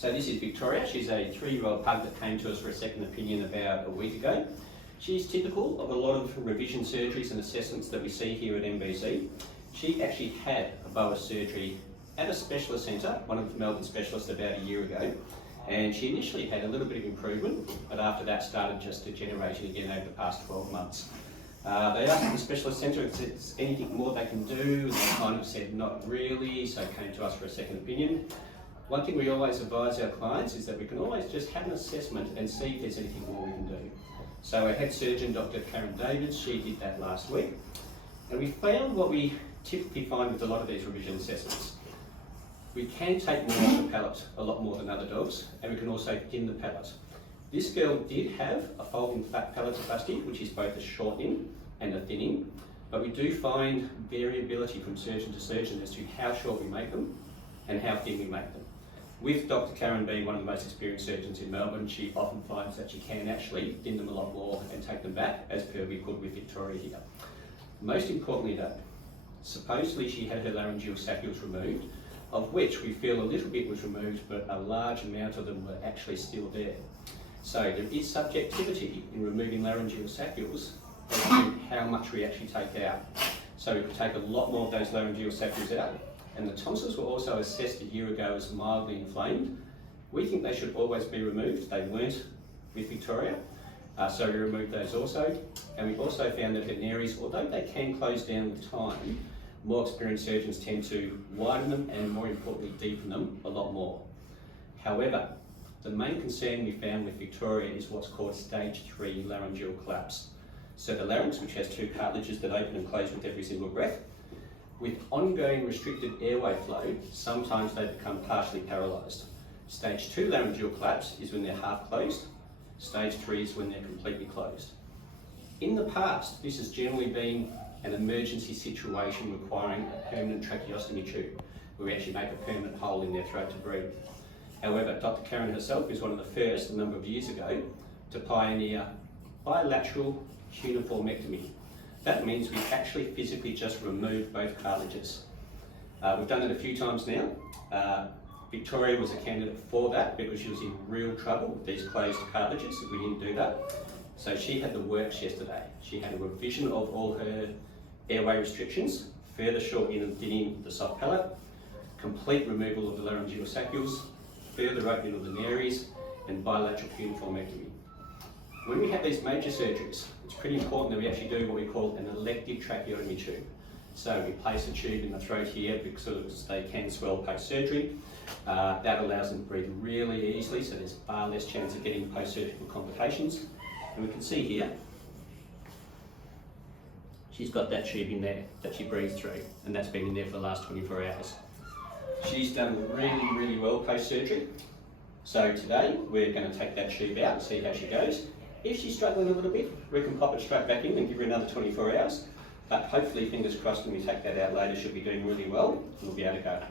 So this is Victoria. She's a 3-year-old pug that came to us for a second opinion about a week ago. She's typical of a lot of revision surgeries and assessments that we see here at MBC. She actually had a boa surgery at a specialist centre, one of the Melbourne specialists, about a year ago. And she initially had a little bit of improvement, but after that started just degenerating again over the past 12 months. They asked the specialist centre if there's anything more they can do, and they kind of said not really, so came to us for a second opinion. One thing we always advise our clients is that we can always just have an assessment and see if there's anything more we can do. So our head surgeon, Dr. Karen Davids, she did that last week. And we found what we typically find with a lot of these revision assessments. We can take more off the palate, a lot more than other dogs, and we can also thin the palate. This girl did have a folding flat palatoplasty, which is both a shortening and a thinning, but we do find variability from surgeon to surgeon as to how short we make them and how thin we make them. With Dr. Karen being one of the most experienced surgeons in Melbourne, she often finds that she can actually thin them a lot more and take them back, as per we could with Victoria here. Most importantly though, supposedly she had her laryngeal saccules removed, of which we feel a little bit was removed, but a large amount of them were actually still there. So there is subjectivity in removing laryngeal saccules as to how much we actually take out. So we could take a lot more of those laryngeal saccules out, and the tonsils were also assessed a year ago as mildly inflamed. We think they should always be removed. They weren't with Victoria, so we removed those also. And we've also found that her nares, although they can close down with time, more experienced surgeons tend to widen them and, more importantly, deepen them a lot more. However, the main concern we found with Victoria is what's called stage 3 laryngeal collapse. So the larynx, which has 2 cartilages that open and close with every single breath, with ongoing restricted airway flow, sometimes they become partially paralysed. Stage 2 laryngeal collapse is when they're half closed. Stage 3 is when they're completely closed. In the past, this has generally been an emergency situation requiring a permanent tracheostomy tube, where we actually make a permanent hole in their throat to breathe. However, Dr. Karen herself is one of the first, a number of years ago, to pioneer bilateral cuneiformectomy. That means we actually physically just remove both cartilages. We've done it a few times now. Victoria was a candidate for that because she was in real trouble with these closed cartilages. We didn't do that. So she had the works yesterday. She had a revision of all her airway restrictions, further shortening and thinning the soft palate, complete removal of the laryngeal saccules, further opening of the nares, and bilateral cuneiformectomy. When we have these major surgeries, it's pretty important that we actually do what we call an elective tracheotomy tube. So we place a tube in the throat here because they can swell post-surgery. That allows them to breathe really easily, so there's far less chance of getting post-surgical complications. And we can see here, she's got that tube in there that she breathes through, and that's been in there for the last 24 hours. She's done really, really well post-surgery. So today, we're going to take that tube out and see how she goes. If she's struggling a little bit, we can pop it straight back in and give her another 24 hours. But hopefully, fingers crossed, when we take that out later, she'll be doing really well and we'll be able to go home.